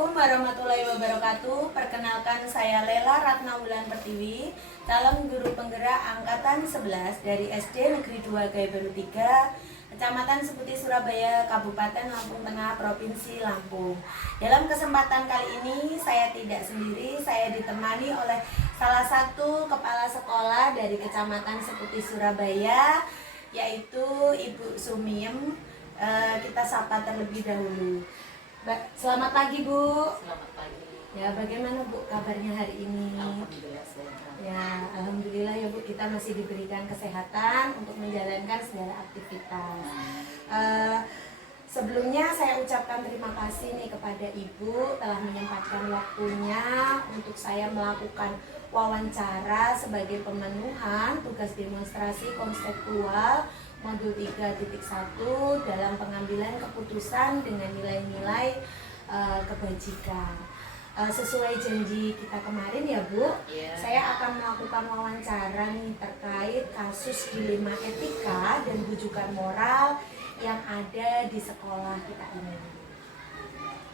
Assalamualaikum warahmatullahi wabarakatuh. Perkenalkan, saya Lela Ratnawulan Pertiwi, calon guru penggerak angkatan 11 dari SD Negeri 2 Gaya Baru 3, Kecamatan Seputi, Surabaya, Kabupaten Lampung Tengah, Provinsi Lampung. Dalam kesempatan kali ini saya tidak sendiri, saya ditemani oleh salah satu kepala sekolah dari Kecamatan Seputi, Surabaya, yaitu Ibu Sumiem. Kita sapa terlebih dahulu. Selamat pagi, Bu. Selamat pagi. Ya, bagaimana Bu kabarnya hari ini? Alhamdulillah sehat. Ya, alhamdulillah ya Bu, kita masih diberikan kesehatan untuk menjalankan segala aktivitas. Sebelumnya saya ucapkan terima kasih nih kepada Ibu telah menyempatkan waktunya untuk saya melakukan wawancara sebagai pemenuhan tugas demonstrasi konseptual modul 3.1 dalam pengambilan keputusan dengan nilai-nilai kebajikan. Sesuai janji kita kemarin ya Bu, saya akan melakukan wawancara nih terkait kasus dilema etika dan rujukan moral yang ada di sekolah kita ini.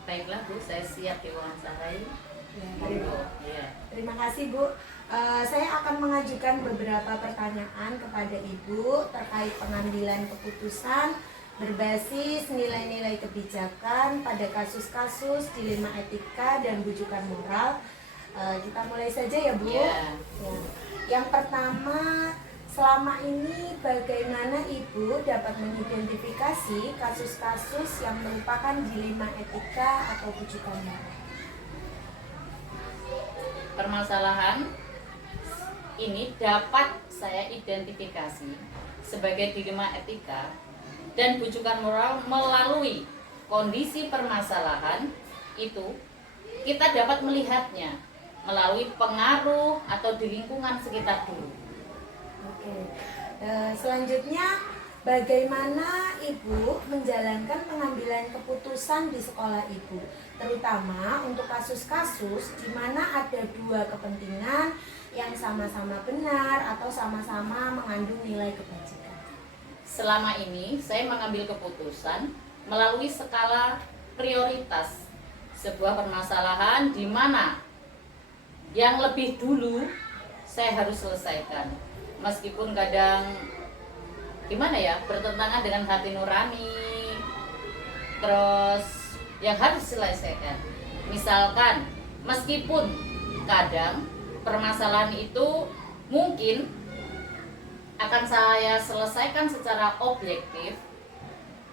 Baiklah Bu, saya siap diwawancarai. Terima kasih Bu. Saya akan mengajukan beberapa pertanyaan kepada Ibu terkait pengambilan keputusan berbasis nilai-nilai kebijakan pada kasus-kasus dilema etika dan rujukan moral. Kita mulai saja ya Bu. Ya. Yang pertama, selama ini bagaimana Ibu dapat mengidentifikasi kasus-kasus yang merupakan dilema etika atau rujukan moral? Permasalahan ini dapat saya identifikasi sebagai dilema etika dan rujukan moral melalui kondisi permasalahan itu. Kita dapat melihatnya melalui pengaruh atau di lingkungan sekitar dulu. Oke. Selanjutnya, bagaimana Ibu menjalankan pengambilan keputusan di sekolah Ibu, terutama untuk kasus-kasus di mana ada dua kepentingan yang sama-sama benar atau sama-sama mengandung nilai kebajikan? Selama ini saya mengambil keputusan melalui skala prioritas sebuah permasalahan di mana yang lebih dulu saya harus selesaikan, meskipun kadang gimana ya, bertentangan dengan hati nurani, terus yang harus diselesaikan. Misalkan meskipun kadang permasalahan itu mungkin akan saya selesaikan secara objektif,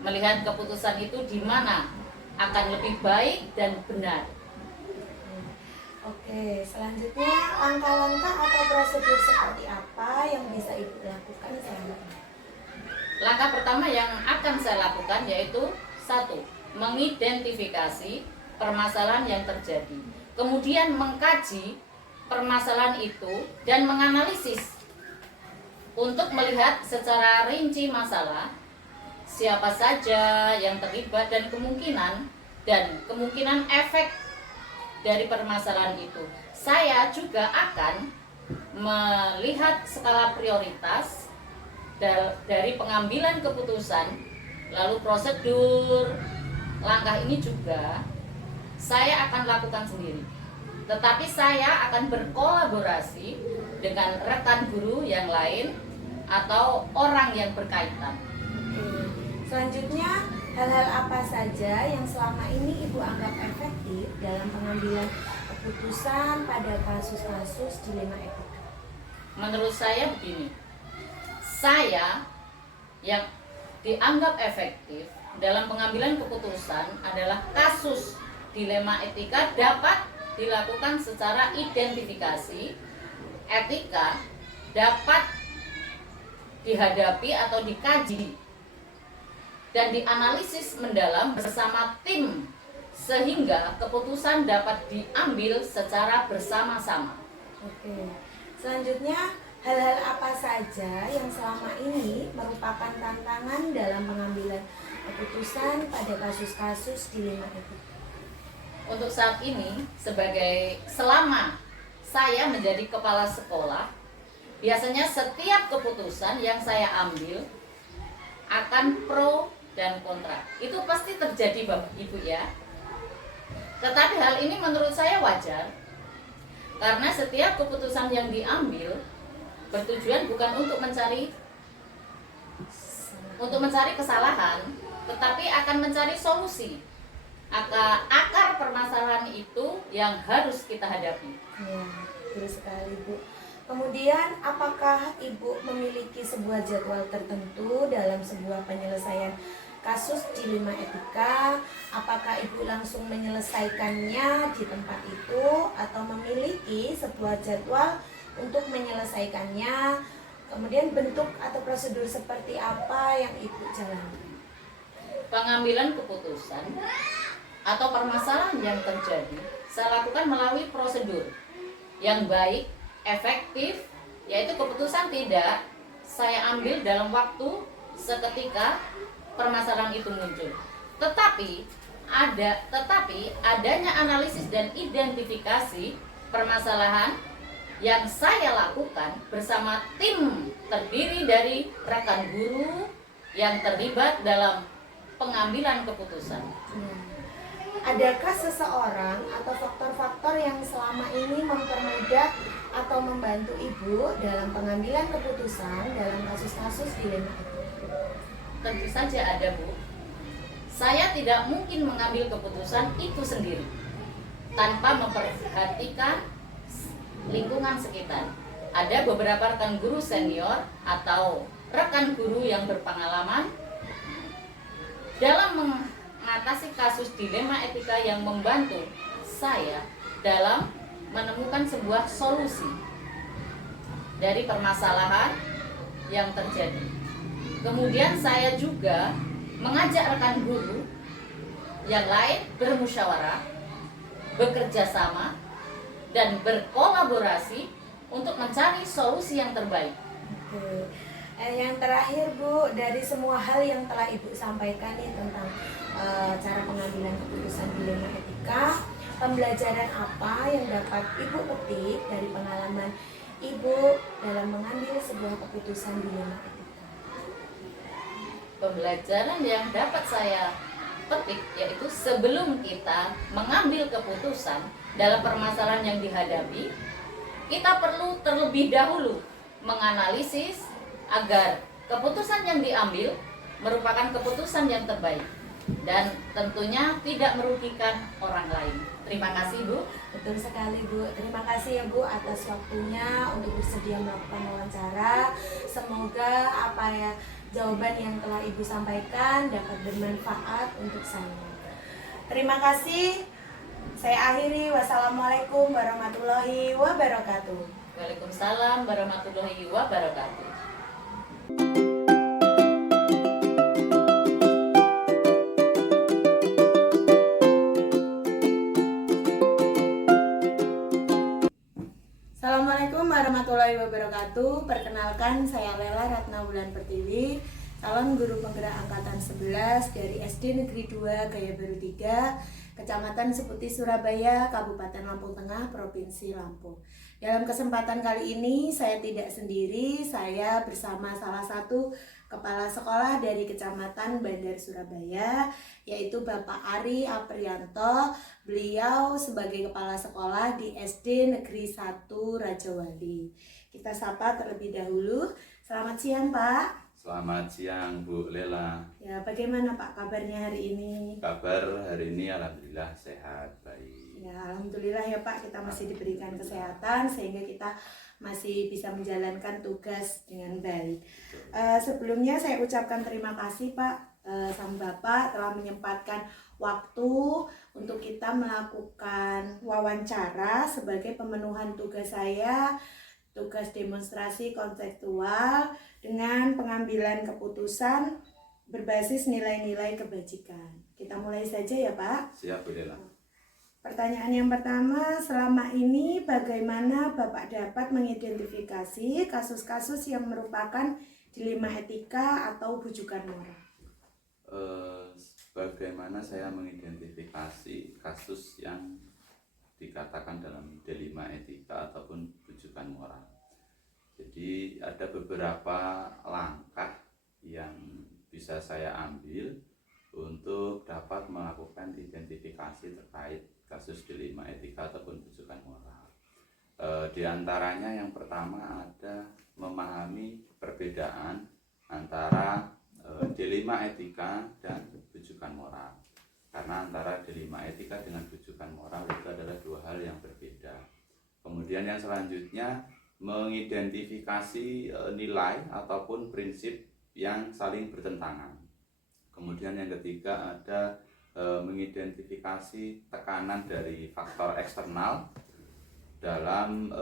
melihat keputusan itu di mana akan lebih baik dan benar. Oke, selanjutnya langkah-langkah atau prosedur seperti apa yang bisa Ibu lakukan selanjutnya? Langkah pertama yang akan saya lakukan yaitu 1. Mengidentifikasi permasalahan yang terjadi, kemudian mengkaji permasalahan itu dan menganalisis untuk melihat secara rinci masalah, siapa saja yang terlibat dan kemungkinan efek dari permasalahan itu. Saya juga akan melihat skala prioritas dari pengambilan keputusan, lalu prosedur langkah ini juga saya akan lakukan sendiri. Tetapi saya akan berkolaborasi dengan rekan guru yang lain atau orang yang berkaitan. Selanjutnya, hal-hal apa saja yang selama ini Ibu anggap efektif dalam pengambilan keputusan pada kasus-kasus dilema etika? Menurut saya begini, saya yang dianggap efektif dalam pengambilan keputusan adalah kasus dilema etika dapat dilakukan secara identifikasi, etika dapat dihadapi atau dikaji dan dianalisis mendalam bersama tim sehingga keputusan dapat diambil secara bersama-sama. Oke. Selanjutnya, hal-hal apa saja yang selama ini merupakan tantangan dalam pengambilan keputusan pada kasus-kasus dilema etika? Untuk saat ini, selama saya menjadi kepala sekolah, biasanya setiap keputusan yang saya ambil akan pro dan kontra. Itu pasti terjadi Bapak Ibu ya. Tetapi hal ini menurut saya wajar, karena setiap keputusan yang diambil bertujuan bukan untuk mencari kesalahan, tetapi akan mencari solusi. Akar permasalahan itu yang harus kita hadapi. Ya, betul sekali Bu. Kemudian apakah Ibu memiliki sebuah jadwal tertentu dalam sebuah penyelesaian kasus dilema etika? Apakah Ibu langsung menyelesaikannya di tempat itu atau memiliki sebuah jadwal untuk menyelesaikannya? Kemudian bentuk atau prosedur seperti apa yang Ibu jalani? Pengambilan keputusan atau permasalahan yang terjadi saya lakukan melalui prosedur yang baik, efektif, yaitu keputusan tidak saya ambil dalam waktu seketika permasalahan itu muncul. Tetapi adanya analisis dan identifikasi permasalahan yang saya lakukan bersama tim terdiri dari rekan guru yang terlibat dalam pengambilan keputusan. Adakah seseorang atau faktor-faktor yang selama ini mempermudah atau membantu Ibu dalam pengambilan keputusan dalam kasus-kasus dilema itu? Tentu saja ada, Bu. Saya tidak mungkin mengambil keputusan itu sendiri tanpa memperhatikan lingkungan sekitar. Ada beberapa rekan guru senior atau rekan guru yang berpengalaman dalam mengatasi kasus dilema etika yang membantu saya dalam menemukan sebuah solusi dari permasalahan yang terjadi. Kemudian saya juga mengajak rekan guru yang lain bermusyawarah, bekerja sama, dan berkolaborasi untuk mencari solusi yang terbaik. Oke. Yang terakhir Bu, dari semua hal yang telah Ibu sampaikan nih tentang cara pengambilan keputusan dilema etika, pembelajaran apa yang dapat Ibu petik dari pengalaman Ibu dalam mengambil sebuah keputusan dilema etika? Pembelajaran yang dapat saya petik yaitu sebelum kita mengambil keputusan dalam permasalahan yang dihadapi, kita perlu terlebih dahulu menganalisis agar keputusan yang diambil merupakan keputusan yang terbaik dan tentunya tidak merugikan orang lain. Terima kasih, Bu. Betul sekali Bu, terima kasih ya Bu atas waktunya untuk bersedia melakukan wawancara. Semoga jawaban yang telah Ibu sampaikan dapat bermanfaat untuk saya. Terima kasih. Saya akhiri. Wassalamualaikum warahmatullahi wabarakatuh. Waalaikumsalam warahmatullahi wabarakatuh. Assalamualaikum warahmatullahi wabarakatuh. Perkenalkan, saya Lela Ratna Wulan Pertiwi, calon guru penggerak angkatan 11 dari SD Negeri 2 Gaya Baru 3, Kecamatan Seputi Surabaya, Kabupaten Lampung Tengah, Provinsi Lampung. Dalam kesempatan kali ini saya tidak sendiri, saya bersama salah satu kepala sekolah dari Kecamatan Bandar Surabaya, yaitu Bapak Ari Aprianto. Beliau sebagai kepala sekolah di SD Negeri 1 Rajawali. Kita sapa terlebih dahulu. Selamat siang Pak. Selamat siang Bu Lela. Ya, bagaimana Pak kabarnya hari ini? Kabar hari ini alhamdulillah sehat, baik. Ya, alhamdulillah ya Pak, kita masih diberikan kesehatan sehingga kita masih bisa menjalankan tugas dengan baik. Sebelumnya saya ucapkan terima kasih Pak sama Bapak telah menyempatkan waktu untuk kita melakukan wawancara sebagai pemenuhan tugas saya, tugas demonstrasi konseptual dengan pengambilan keputusan berbasis nilai-nilai kebajikan. Kita mulai saja ya Pak. Siap Bu Lela. Pertanyaan yang pertama, selama ini bagaimana Bapak dapat mengidentifikasi kasus-kasus yang merupakan dilema etika atau bujukan moral? Bagaimana saya mengidentifikasi kasus yang dikatakan dalam dilema etika ataupun bujukan moral? Jadi ada beberapa langkah yang bisa saya ambil untuk dapat melakukan identifikasi terkait kasus dilema etika ataupun rujukan moral. Di antaranya yang pertama ada memahami perbedaan antara dilema etika dan rujukan moral. Karena antara dilema etika dengan rujukan moral itu adalah dua hal yang berbeda. Kemudian yang selanjutnya mengidentifikasi nilai ataupun prinsip yang saling bertentangan. Kemudian yang ketiga ada mengidentifikasi tekanan dari faktor eksternal dalam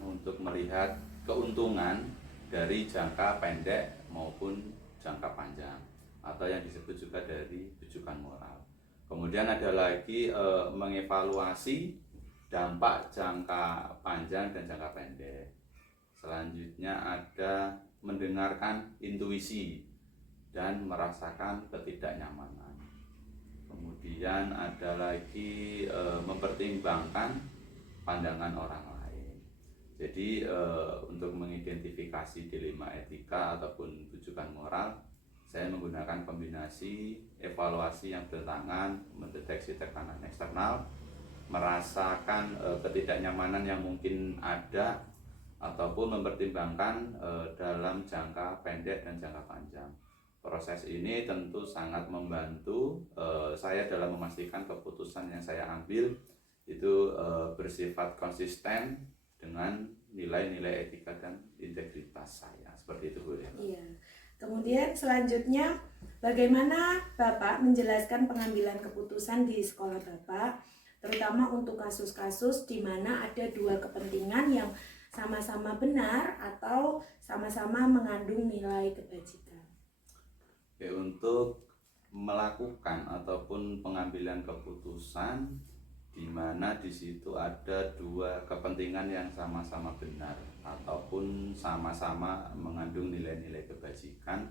untuk melihat keuntungan dari jangka pendek maupun jangka panjang, atau yang disebut juga dari rujukan moral. Kemudian ada lagi mengevaluasi dampak jangka panjang dan jangka pendek. Selanjutnya ada mendengarkan intuisi dan merasakan ketidaknyamanan. Kemudian ada lagi mempertimbangkan pandangan orang lain. Jadi untuk mengidentifikasi dilema etika ataupun rujukan moral, saya menggunakan kombinasi evaluasi yang bertentangan, mendeteksi tekanan eksternal, merasakan ketidaknyamanan yang mungkin ada, ataupun mempertimbangkan dalam jangka pendek dan jangka panjang. Proses ini tentu sangat membantu saya dalam memastikan keputusan yang saya ambil itu bersifat konsisten dengan nilai-nilai etika dan integritas saya. Seperti itu, Bu. Iya. Kemudian selanjutnya, bagaimana Bapak menjelaskan pengambilan keputusan di sekolah Bapak, terutama untuk kasus-kasus di mana ada dua kepentingan yang sama-sama benar atau sama-sama mengandung nilai kebajikan? Oke, untuk melakukan ataupun pengambilan keputusan di mana di situ ada dua kepentingan yang sama-sama benar ataupun sama-sama mengandung nilai-nilai kebajikan,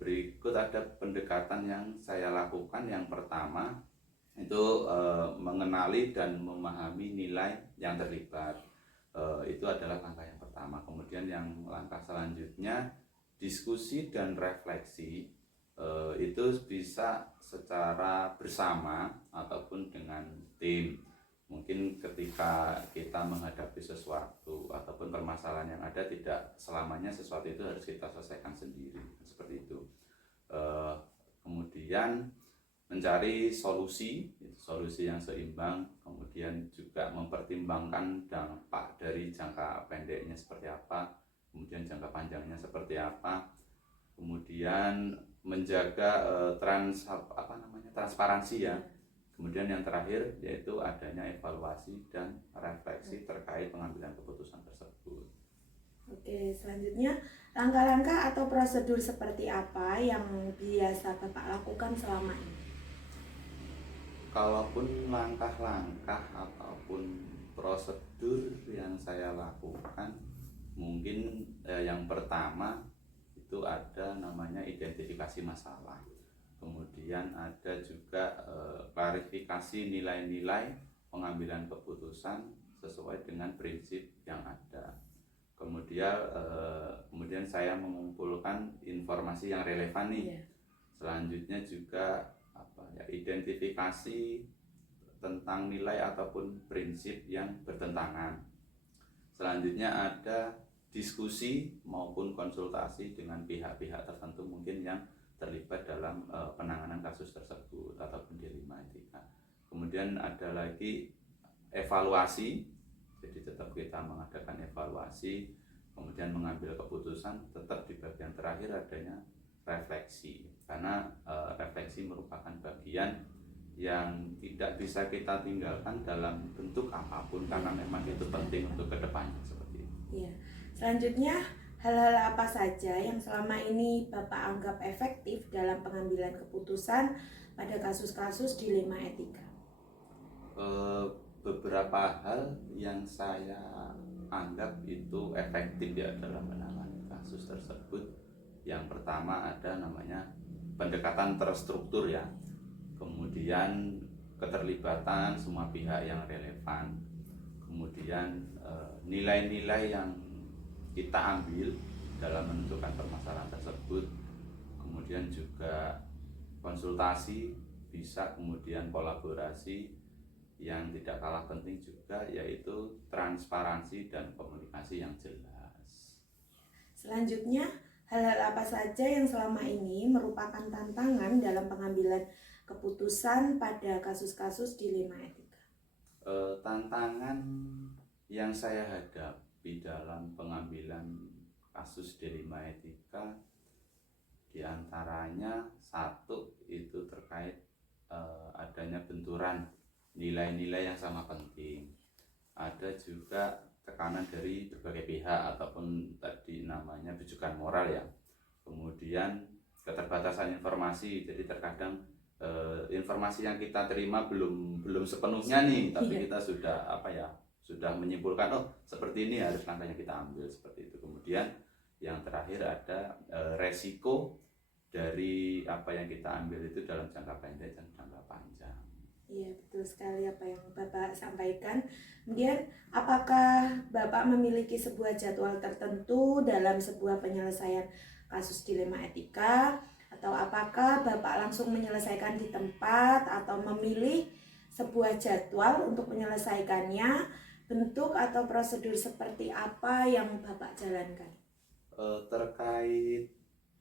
berikut ada pendekatan yang saya lakukan. Yang pertama itu mengenali dan memahami nilai yang terlibat. Itu adalah langkah yang pertama. Kemudian yang langkah selanjutnya diskusi dan refleksi. Itu bisa secara bersama ataupun dengan tim. Mungkin ketika kita menghadapi sesuatu ataupun permasalahan yang ada, tidak selamanya sesuatu itu harus kita selesaikan sendiri, seperti itu. Kemudian mencari solusi yang seimbang, kemudian juga mempertimbangkan dampak dari jangka pendeknya seperti apa, kemudian jangka panjangnya seperti apa, kemudian menjaga transparansi ya. Kemudian yang terakhir yaitu adanya evaluasi dan refleksi terkait pengambilan keputusan tersebut. Oke, selanjutnya langkah-langkah atau prosedur seperti apa yang biasa Bapak lakukan selama ini? Kalaupun langkah-langkah ataupun prosedur yang saya lakukan, mungkin yang pertama itu ada namanya identifikasi masalah. Kemudian ada juga klarifikasi nilai-nilai pengambilan keputusan sesuai dengan prinsip yang ada. Kemudian saya mengumpulkan informasi yang relevan nih. Selanjutnya juga identifikasi tentang nilai ataupun prinsip yang bertentangan. Selanjutnya ada diskusi maupun konsultasi dengan pihak-pihak tertentu mungkin yang terlibat dalam penanganan kasus tersebut ataupun dilema etika. Kemudian ada lagi evaluasi, jadi tetap kita mengadakan evaluasi, kemudian mengambil keputusan. Tetap di bagian terakhir adanya refleksi, karena refleksi merupakan bagian yang tidak bisa kita tinggalkan dalam bentuk apapun, karena memang itu penting untuk kedepannya, seperti itu. Iya. Selanjutnya, hal-hal apa saja yang selama ini Bapak anggap efektif dalam pengambilan keputusan pada kasus-kasus dilema etika? Beberapa hal yang saya anggap itu efektif ya dalam menangani kasus tersebut. Yang pertama ada namanya pendekatan terstruktur ya. Kemudian keterlibatan semua pihak yang relevan. Kemudian nilai-nilai yang kita ambil dalam menentukan permasalahan tersebut. Kemudian juga konsultasi bisa kemudian kolaborasi. Yang tidak kalah penting juga yaitu transparansi dan komunikasi yang jelas. Selanjutnya, hal-hal apa saja yang selama ini merupakan tantangan dalam pengambilan keputusan pada kasus-kasus dilema etika? Tantangan yang saya hadapi dalam pengambilan kasus dilema etika diantaranya satu itu terkait adanya benturan nilai-nilai yang sama penting. Ada juga tekanan dari berbagai pihak ataupun tadi namanya bujukan moral ya. Kemudian keterbatasan informasi, jadi terkadang informasi yang kita terima belum sepenuhnya nih, tapi kita sudah menyimpulkan seperti ini harus langkah yang kita ambil seperti itu. Kemudian yang terakhir ada resiko dari apa yang kita ambil itu dalam jangka pendek dan jangka panjang. Iya, betul sekali apa yang Bapak sampaikan. Kemudian, apakah Bapak memiliki sebuah jadwal tertentu dalam sebuah penyelesaian kasus dilema etika? Atau apakah Bapak langsung menyelesaikan di tempat atau memilih sebuah jadwal untuk menyelesaikannya? Bentuk atau prosedur seperti apa yang Bapak jalankan? Terkait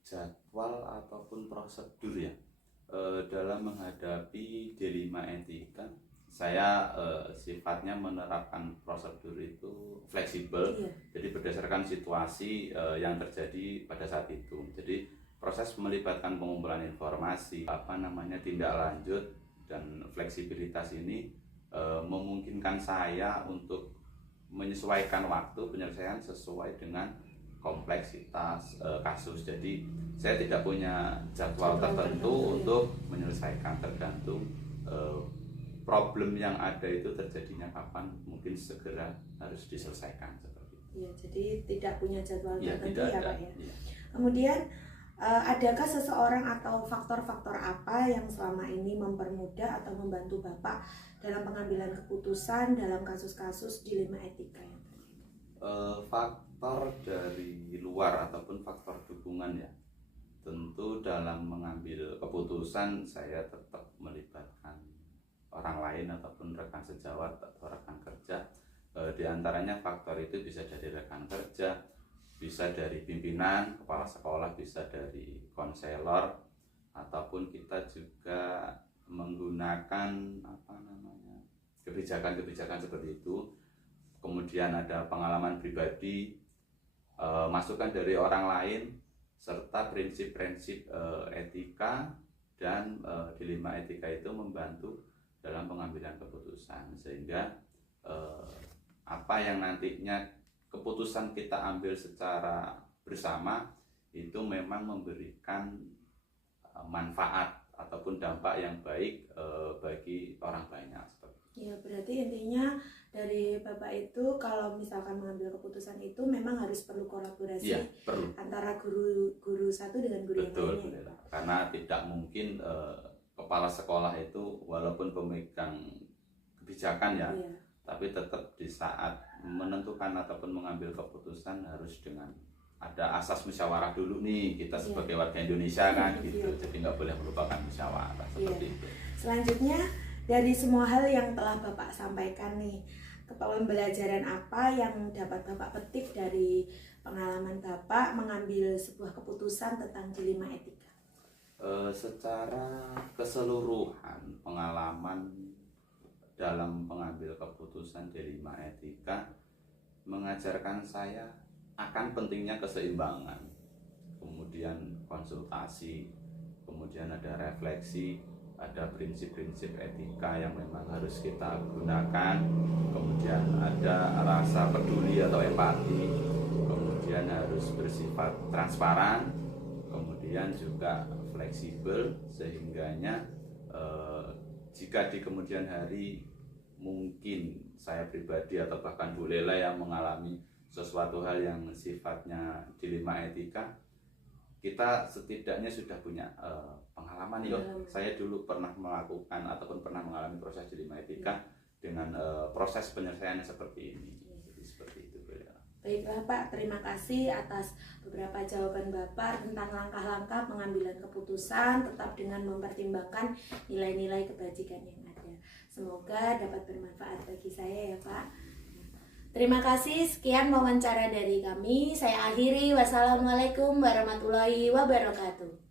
jadwal ataupun prosedur ya, dalam menghadapi dilema etika, saya sifatnya menerapkan prosedur itu fleksibel. Jadi berdasarkan situasi yang terjadi pada saat itu. Jadi proses melibatkan pengumpulan informasi, tindak lanjut dan fleksibilitas ini memungkinkan saya untuk menyesuaikan waktu penyelesaian sesuai dengan kompleksitas kasus. Jadi saya tidak punya jadwal tertentu untuk menyelesaikan, tergantung problem yang ada itu terjadinya kapan, mungkin segera harus diselesaikan seperti itu. Ya, jadi tidak punya jadwal tertentu ya Pak ya. Ya. Kemudian adakah seseorang atau faktor-faktor apa yang selama ini mempermudah atau membantu Bapak dalam pengambilan keputusan dalam kasus-kasus dilema etika yang terjadi? Faktor dari luar ataupun faktor dukungan ya. Tentu dalam mengambil keputusan saya tetap melibatkan orang lain ataupun rekan sejawat atau rekan kerja. Di antaranya faktor itu bisa dari rekan kerja, bisa dari pimpinan, kepala sekolah, bisa dari konselor, ataupun kita juga menggunakan kebijakan-kebijakan seperti itu. Kemudian ada pengalaman pribadi, masukan dari orang lain, serta prinsip-prinsip etika dan dilema etika itu membantu dalam pengambilan keputusan, sehingga apa yang nantinya keputusan kita ambil secara bersama itu memang memberikan manfaat ataupun dampak yang baik bagi orang banyak. Ya, berarti intinya dari Bapak itu kalau misalkan mengambil keputusan itu memang harus perlu kolaborasi antara guru satu dengan guru yang lainnya. Karena tidak mungkin kepala sekolah itu walaupun pemegang kebijakan tapi tetap di saat menentukan ataupun mengambil keputusan harus dengan ada asas musyawarah dulu nih, kita sebagai warga Indonesia kan gitu. Jadi nggak boleh melupakan musyawarah seperti itu. Selanjutnya, dari semua hal yang telah Bapak sampaikan nih, pembelajaran apa yang dapat Bapak petik dari pengalaman Bapak mengambil sebuah keputusan tentang dilema etika? Secara keseluruhan pengalaman dalam mengambil keputusan dilema etika mengajarkan saya akan pentingnya keseimbangan, kemudian konsultasi, kemudian ada refleksi, ada prinsip-prinsip etika yang memang harus kita gunakan, kemudian ada rasa peduli atau empati, kemudian harus bersifat transparan, kemudian juga fleksibel, sehingganya jika di kemudian hari mungkin saya pribadi atau bahkan Bu Lela yang mengalami sesuatu hal yang sifatnya dilema etika, kita setidaknya sudah punya pengalaman saya dulu pernah melakukan ataupun pernah mengalami proses dilema etika dengan proses penyelesaiannya seperti ini. Jadi seperti itu. Baiklah Pak, terima kasih atas beberapa jawaban Bapak tentang langkah-langkah pengambilan keputusan tetap dengan mempertimbangkan nilai-nilai kebajikan yang ada. Semoga dapat bermanfaat bagi saya ya Pak. Terima kasih, sekian wawancara dari kami. Saya akhiri. Wassalamualaikum warahmatullahi wabarakatuh.